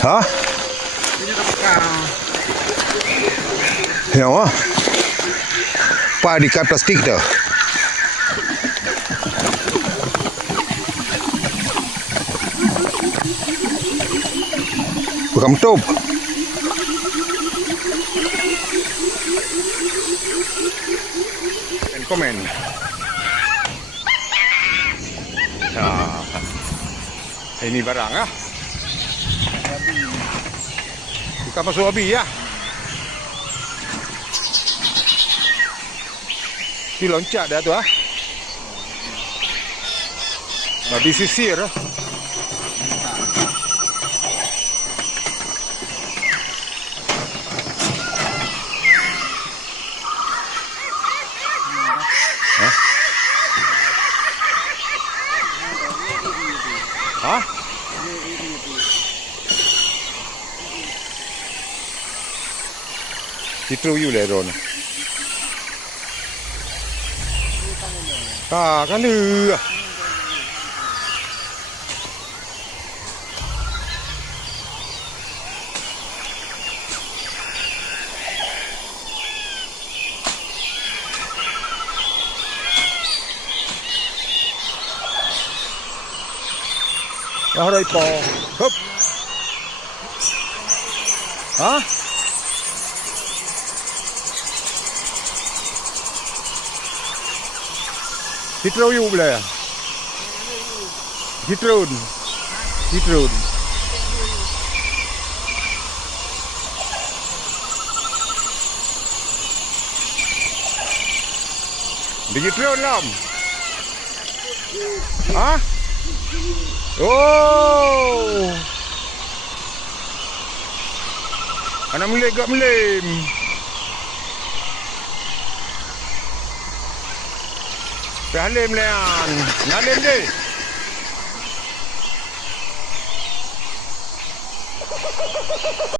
Ha? Ya, pa di kat plastik tu. Bukan top. And comment. Nah, ini barang ah. Bukan masuk habis ya. Di loncat dah tu ah. Habis sisir ah. Hah? Itu you le ron. Kan lu. Rồi bò húp hả hít râu yêu bè hít râu đi hít râu lắm hả. Oh, anak mulai gak melim. Halim lean, nalim deh.